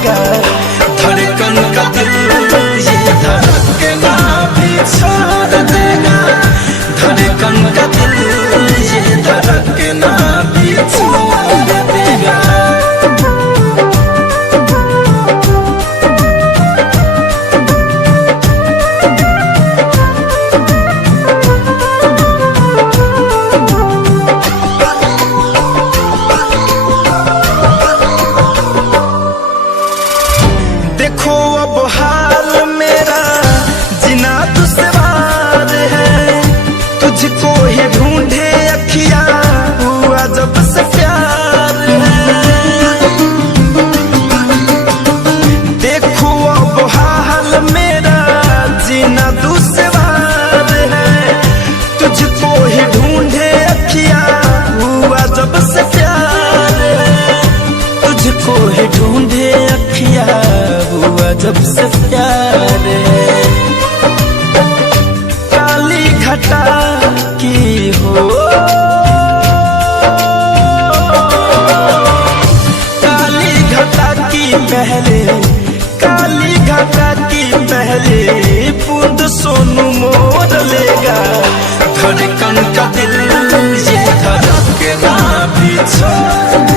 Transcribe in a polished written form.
लेगा, धड़कन का दिल ये धड़कना भी छोड़ देगा, धड़कन का दिल ये धड़कना भी छोड़ देगा। देखो अब हाल मेरा जीना दुश्वार है, तुझको ही ढूंढे अखियां हुआ जब से प्यार है। देखो अब हाल मेरा जीना दुश्वार है, तुझको ही ढूंढे अखियां हुआ जब से प्यार है, तुझको ही ढूंढे अखियां हुआ जब से प्यार है। काली घटा की हो, काली घटा की पहले, काली घटा की पहले बूंद सोनू मोर लेगा, धड़कन का दिल ये धड़कना भी छोड़